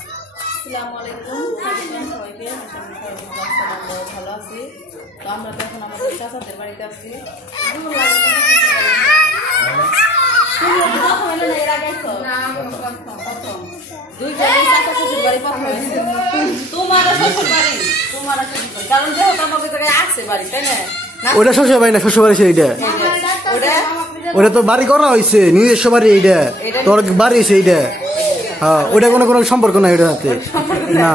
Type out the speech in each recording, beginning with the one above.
আসসালামু আলাইকুম সবাইকে ভালো আছি। তো আমরা তো এখন আমাদের চাচাদের বাড়িতে আছি। ওটা শ্বশুর বাড়ি না, শ্বশুর বাড়ি সেইটা ওটা তো বাড়ি করা হয়েছে নিজস্ব বাড়ি, এইটা তোর বাড়ি সেইটা। হ্যাঁ, ওটা কোনো কোনো সম্পর্ক নাই ওটার সাথে না।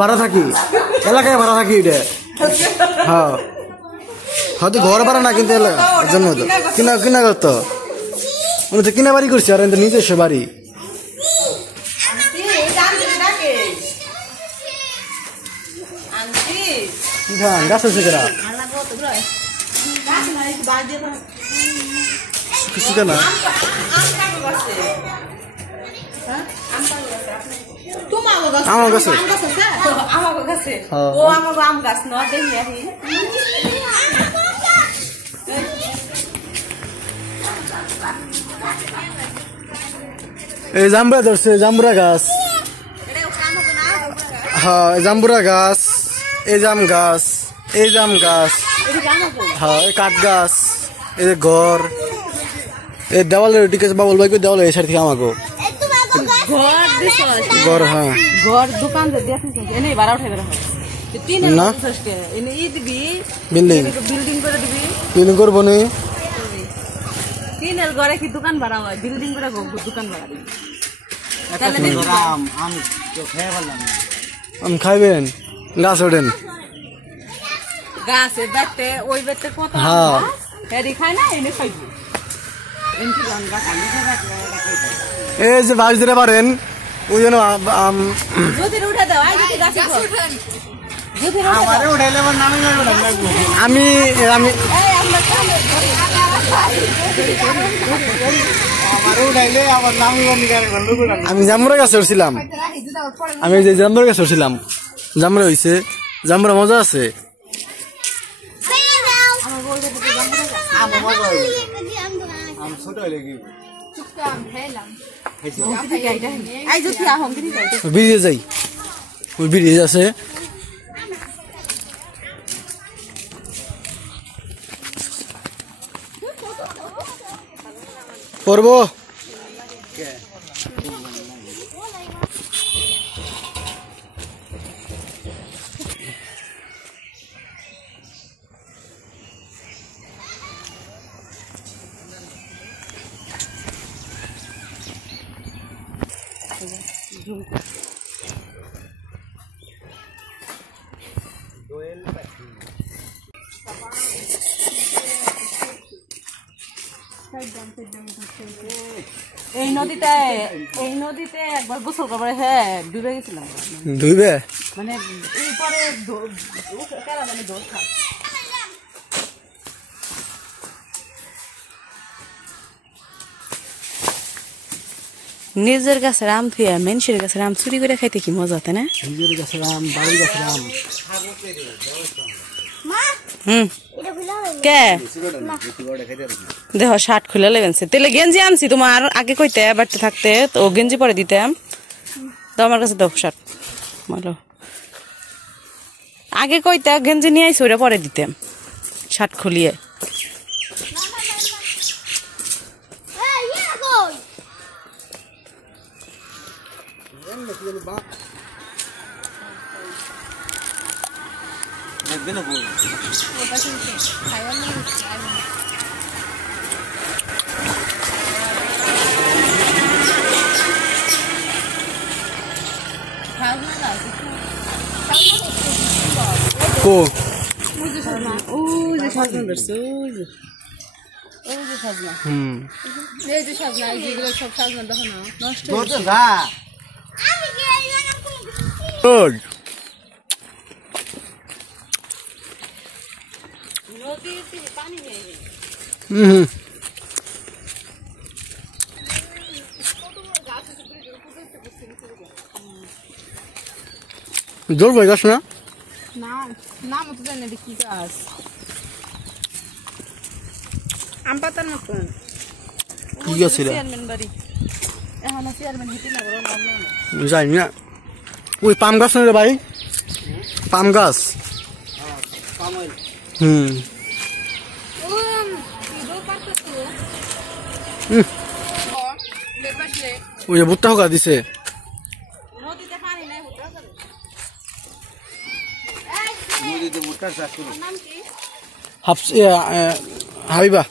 ভাড়া থাকি এলাকায় ভাড়া থাকি ওইটা। হ্যাঁ, হয়তো ঘর ভাড়া না, কিন্তু জন্য তো কিনা কিনা করতো উনি তো কিনা বাড়ি করছে, আর নিজস্ব বাড়ি। গাছ আছে কেনা কিছু কেনা আমার কাছে এই জাম্বুরা ধরছে, জাম্বুরা গাছ। হ্যাঁ, জাম্বুরা গাছ, এই জাম গাছ, এই জাম গাছ। হ্যাঁ, এই কাঠ গাছ, এই ঘর, এই দেওয়ালের ওইদিকে বাবুল ভাই দেওয়াল এই সাইড থেকে আমাকে ঘর। হ্যাঁ, ঘর দোকান এনে ভাড়া উঠে না বিল্ডিং বিল্ডিং করে দিবি, বিল্ডিং করবো নি। তিনের ঘরে কি দোকান ভাড়া হয়? বিল্ডিং করে দোকান ভাড়া দিবি। আমি খাইবেন গাছ ওঠেন গাছের বেতে ওই বেতে কত হেরি খায় না, এনে খাইবি। এই যে বাস দিতে পারেন ওই জন্য উঠে দাও। আমি আমি আমি জামুরা গাছ উঠছিলাম। আমি যে জামুরা গাছ উঠছিলাম, জামুরা হয়েছে, জামুরা মজা আছে। ব্রিজে যাই, ওই ব্রিজ আছে। পড়ব এই নদীতে একবার গোসল করবার ডুবে গেছিলাম। ধুইবে মানে পরে নিজের গাছের আম থুয়া মানুষের গাছের আম চুরি করে খাইতে কি মজা, তাই না? নিজের গাছের আম, বাড়ির গাছের আম। কে দেহ শার্ট খুলে লেগেছে, তেলে গেঞ্জি আনছি তোমার আগে কইতে বাড়তে থাকতে, তো গেঞ্জি পরে দিতাম। তো আমার কাছে দেহ শার্ট ভালো আগে কইতে গেঞ্জি নিয়ে আইসি, ওটা পরে দিতাম শার্ট খুলিয়ে। জোর ভাই গাছ না, নাম তো জানি কি গাছ, আম পাতার মতন। কি গাছ ছিল? জানি না ওই পাম গাছ না রে ভাই পাম গাছ ওই ভুট্টা হোকা দিছে হাবিবা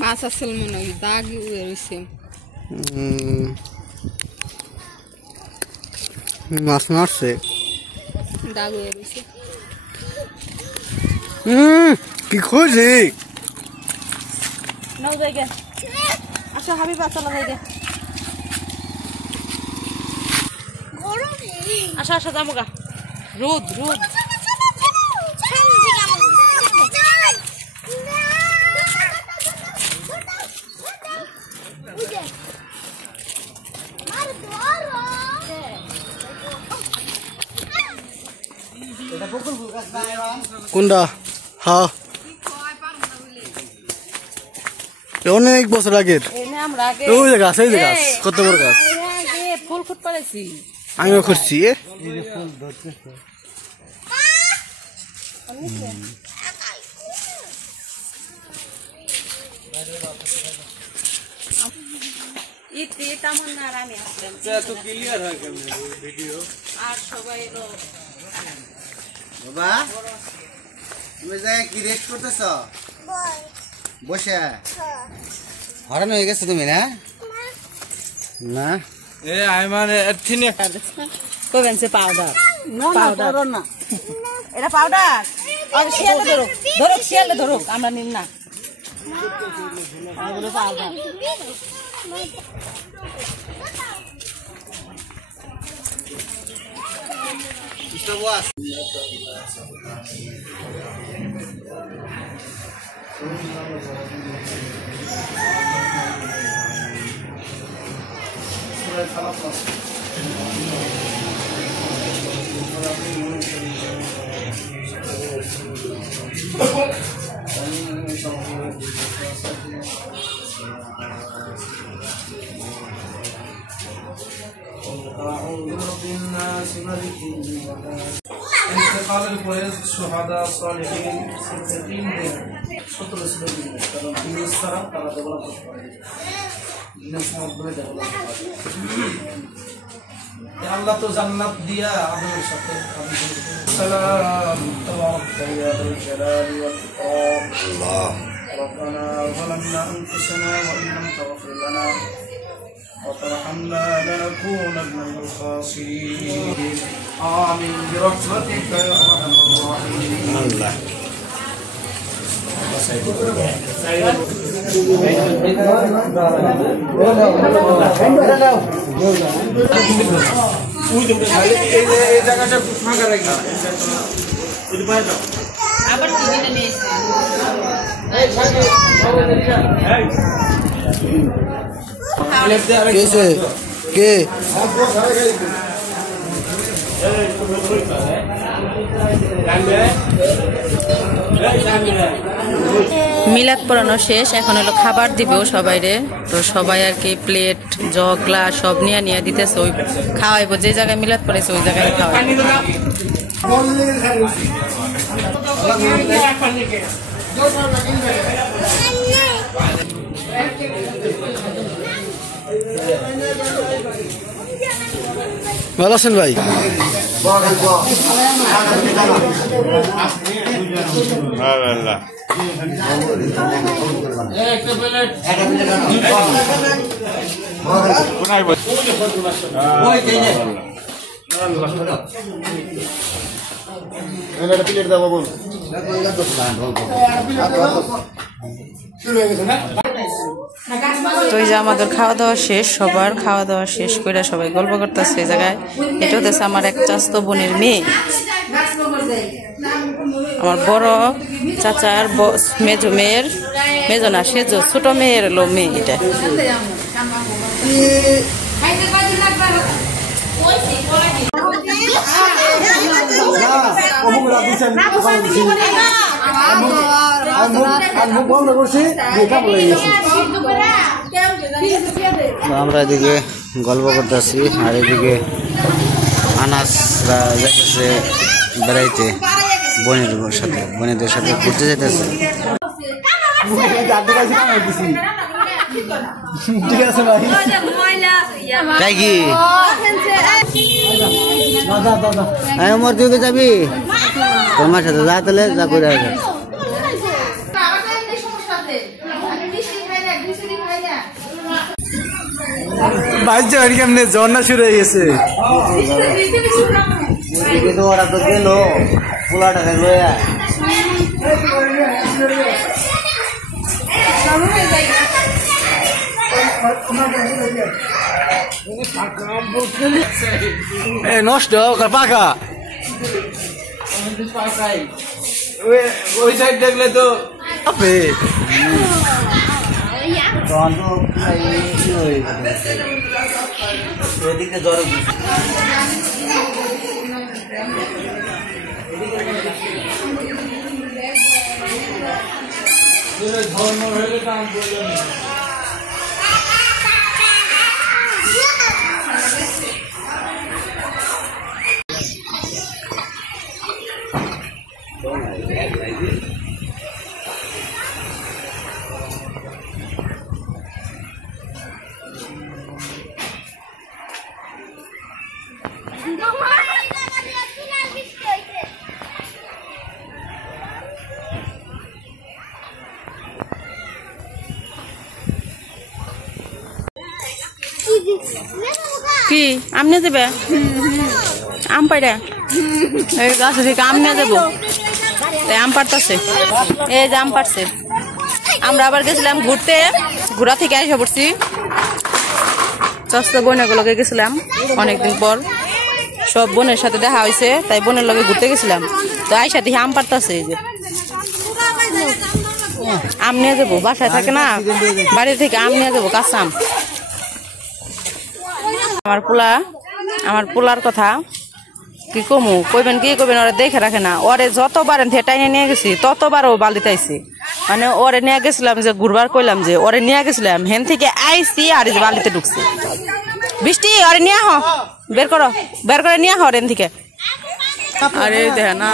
মাছ আসল মনে হয় দাগ রয়েছে মাছ মারছে দাগ রয়েছে কি খুঁজি নাও জায়গা আচ্ছা হাবিবা চলো জায়গা আচ্ছা আচ্ছা যামুগা রোদ রোদ কোনটা হ্যাঁ অনেক বছর আগের ওই যে গাছ এই যে গাছ কত বড় গাছ ফুল ফুট পারেছি আমিও করছি বাবা তুমি যায় কি রেস্ট করতেছ বসে হরান হয়ে গেছো তুমি না না এ আই মানে এথিনে কইবেন সে পাউডার পাউডার না এটা পাউডার আর শিয়ালে ধরো ধরো শিয়ালে ধরো আমরা নিন না এগুলো পাউডার انتقال الفوائد الشهداء الصالحين 30 दिन 17 दिन কারণ ইংলিশ ছাড়া তারা ডেভেলপ করতে পারে ইংলিশ মধ্যে ডেভেলপ করে আল্লাহ তো জান্নাত দিয়া আমাদের সাথে সালাম তাওয়াক্কাল ইয়া আল জালালি ওয়াল ইকরাম আল্লাহ ربنا ظلمنا انفسنا وان لم تغفر لنا وترحمنا لنكونن من الخاسرين آمين برحمتك يا أرحم الراحمين الله कैसे के মিলাদ পড়ানো শেষ এখন হলো খাবার দিবেও সবাইরে তো সবাই আর কি প্লেট জগ গ্লাস সব নিয়ে নিয়ে দিতেছে ওই খাওয়াইবো যে জায়গায় মিলাদ পড়েছে ওই জায়গায় খাওয়াইবো ভালো আছেন ভাই তো এই যে আমাদের খাওয়া দাওয়া শেষ সবার খাওয়া দাওয়া শেষ করে সবাই গল্প করতেছে এই জায়গায় এটা হচ্ছে আমার এক চাচতো বোনের মেয়ে আমার বড় চাচার মেজো মেয়ের মেজো না সেজো ছোট মেয়ের হলো মেয়ে এটা বন্ধ করছি আমরা এদিকে গল্প করতেছি আর এদিকে আনাসরা যাইতেছে বেড়াইতে বোনেদের সাথে ঘুরতে যেতেছে। ঠিক আছে ভাই তাই কি আমার তুই যাবি তোমার সাথে যা তাহলে যা করে আসবে। বাইরে বাড়ি কেমনে ঝর্ণা শুরু হয়ে গেছে। ওরা তো গেল পোলাটা লয়া নষ্ট পাকা ওই সাইড দেখলে তো এদিকে জ্বর কি আম নিয়ে যাবে? আম পাইরা এই গাছে থেকে আম নিয়ে যাবো। আম পাড়তেছে, এই যে আম পাড়ছে। আমরা আবার গেছিলাম ঘুরতে, ঘোরা থেকে আইসা পড়ছি। চাষটা বোনের লগে গেছিলাম অনেকদিন পর, সব বোনের সাথে দেখা হয়েছে, তাই বোনের লগে ঘুরতে গেছিলাম। তো আইসা দেখি আম পাড়তেছে, এই যে আম নিয়ে যাবো। বাসায় থাকে না, বাড়ি থেকে আম নিয়ে যাবো, কাঁচা আম। আমার পোলার কথা কি কমু, কইবেন কি কইবেন, ওরা দেখে রাখে না। ওরে যতবার টাইনে নিয়ে গেছি ততবার ও বালিতে আইছে। মানে ওরে নিয়ে গেছিলাম যে ঘুরবার, কইলাম যে ওরে নিয়ে গেছিলাম, হেন থেকে আইসি আর বালিতে ঢুকছে। বৃষ্টি ওরে নিয়ে আহ, বের করো, বের করে নিয়ে আহ হেন থেকে। আরে দেখ না,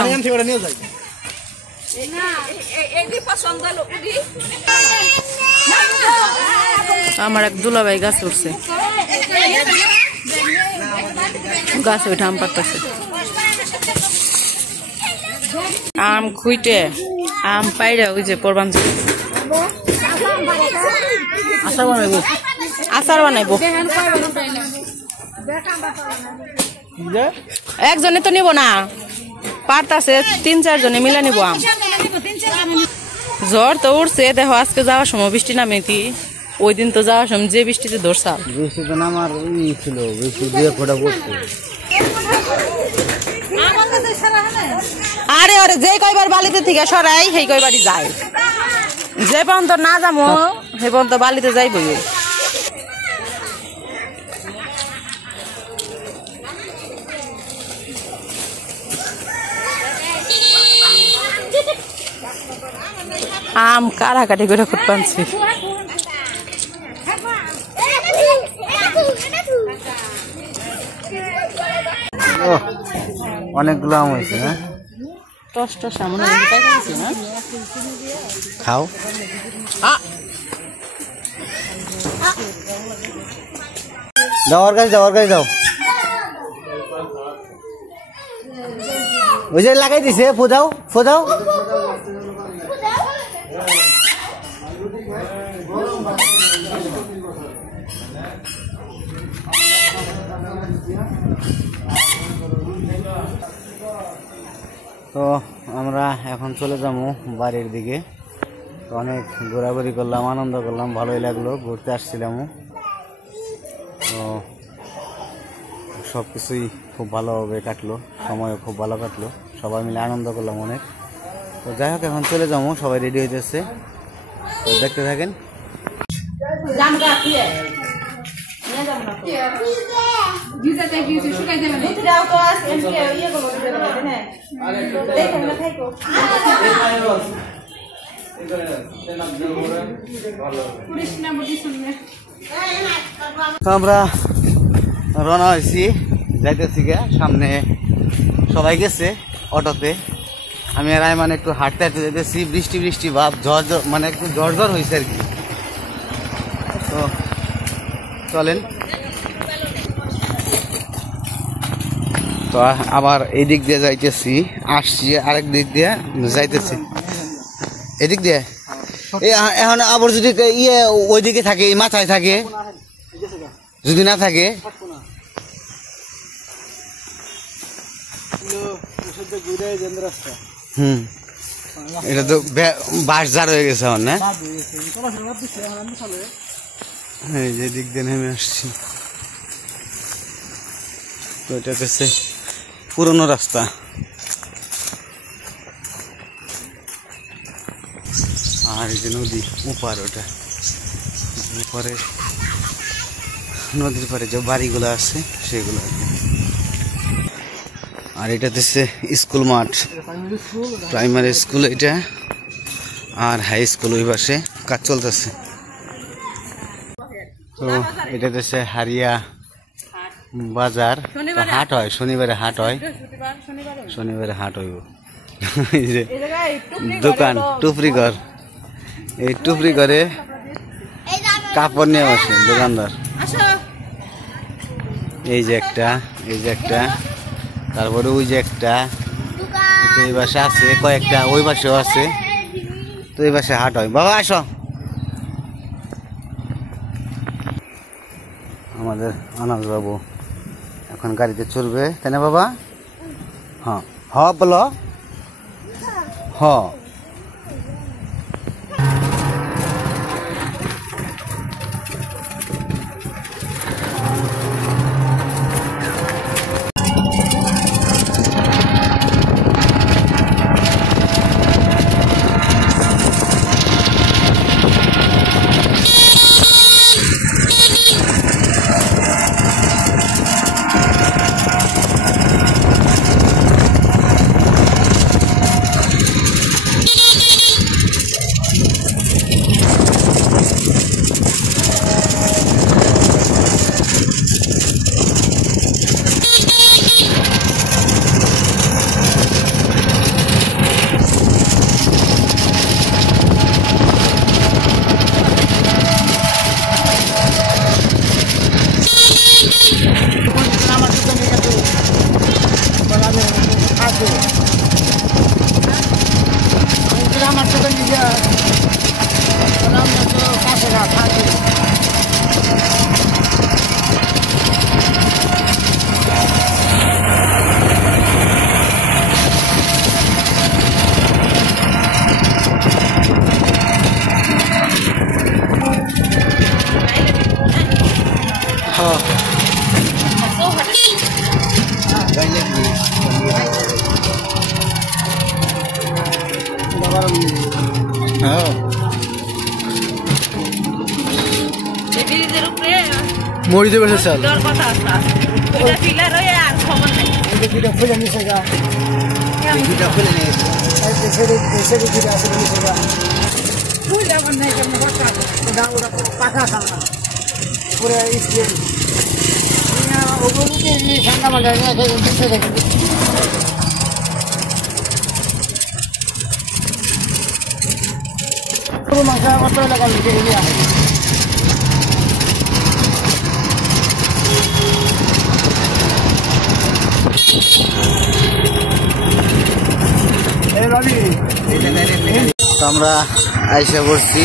আমার এক দুলাভাই গাছ উঠছে, গাছে উঠে আম পাড়তেছে। আম খুইটে আম পাইরা ওই যে পরবান আচার বানাইবো। একজনে তো নিব না, পারতাছে 3-4 জনে মিলে নিব আম। জ্বর তো উঠছে, দেখো আজকে যাওয়ার সময় বৃষ্টি নামেতি, ওই দিন তো যাওয়ার সময় যে বৃষ্টিতে ধরছা, বৃষ্টি তো নামার ছিল, বৃষ্টি দিয়ে ফোটা পড়ছে। আরে আরে যে কয়বার বালিতে থেকে সরাই সেই কয়বারই যায়, যে পর্যন্ত না যাবো সে পর্যন্ত বালিতে যাইবই। আম কাটাকাটি করে খুব পাচ্ছি। অনেকগুলো আম হয়েছে না, খাও। যাওয়ার কাছে যাও, ওই যে লাগাই দিছে, ফোদাও। তো আমরা এখন চলে যাবো বাড়ির দিকে। অনেক ঘোরাঘুরি করলাম, আনন্দ করলাম, ভালোই লাগলো, ঘুরতে আসছিলাম। তো সব কিছুই খুব ভালোভাবে কাটলো, সময়ও খুব ভালো কাটলো, সবাই মিলে আনন্দ করলাম অনেক। তো যাই হোক এখন চলে যাবো, সবাই রেডি হইতেছে, তো দেখতে থাকেন। তো আমরা রওনা হয়েছি, যাইতেছি গিয়া। সামনে সবাই গেছে অটোতে, আমি আর মানে একটু হাঁটতে হাঁটতে যেতেছি। বৃষ্টি বৃষ্টি ভাব, ঝড় মানে একটু ঝড় ঝড় হয়েছে আর কি। তো চলেন। তো আবার এই দিক দিয়ে যাইতেছি, আসছি আরেক দিক দিয়ে যাইতেছি, এদিক দিয়ে। এখন আবার যদি ইয়ে ওইদিকে থাকে, মাথায় থাকে, যদি না থাকে এটা তো বাস জার হয়ে গেছে আমার, না? এই যে দিক দিয়ে নেমে আসছি। তো এটা হচ্ছে পুরনো রাস্তা। আর এই যে নদী উপার, ওটা উপরে নদীর পারে যে বাড়িগুলো আছে সেগুলো। আর এটা হচ্ছে স্কুল মাঠ, প্রাইমারি স্কুল এটা, আর হাই স্কুল ওই পাশে কাজ চলতেছে। তো এটা হচ্ছে হারিয়া বাজার, হাট হয় শনিবারে, হাট হয় শনিবারে, হাট হইব। এই যে দোকান টুপরি ঘর, এই টুপরি ঘরে কাপড় নিয়ে বসে দোকানদার। এই যে একটা, এই যে একটা, তারপরে ওই যে একটা, এই পাশে আছে কয়েকটা, ওই পাশেও আছে। তো এই পাশে হাট হয়। বাবা আসো, আমাদের আনাজ বাবু এখন গাড়িতে চলবে, তাই না বাবা? হ্যাঁ হ বলো, হ। মরিতে বসে চাল আমরা আইসা পড়ছি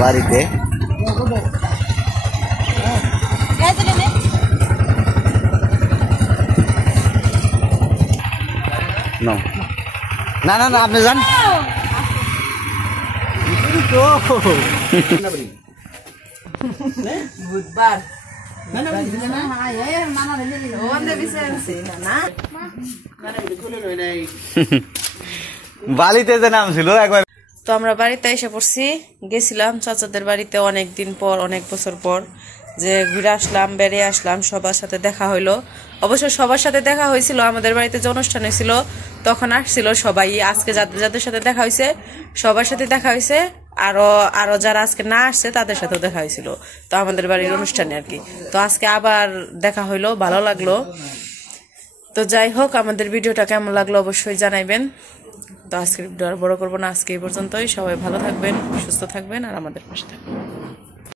বাড়িতে। না না না আপনি যান। বুধবার বালিতে যে নাম ছিল একবার। তো আমরা বাড়িতে এসে পড়ছি, গেছিলাম চাচাদের বাড়িতে অনেক দিন পর, অনেক বছর পর যে ঘুরে আসলাম, বেরিয়ে আসলাম, সবার সাথে দেখা হইলো। অবশ্য সবার সাথে দেখা হয়েছিল, আমাদের বাড়িতে যে অনুষ্ঠান হয়েছিল তখন আসছিল সবাই। আজকে যাদের যাদের সাথে দেখা হয়েছে সবার সাথে দেখা হয়েছে, আরো যারা আজকে না আসছে তাদের সাথেও দেখা হয়েছিল, তো আমাদের বাড়ির অনুষ্ঠানে আর কি। তো আজকে আবার দেখা হইলো, ভালো লাগলো। তো যাই হোক, আমাদের ভিডিওটা কেমন লাগলো অবশ্যই জানাইবেন। তো আজকের ভিডিও আর বড় করবো না, আজকে এই পর্যন্তই। সবাই ভালো থাকবেন, সুস্থ থাকবেন আর আমাদের পাশে থাকবেন।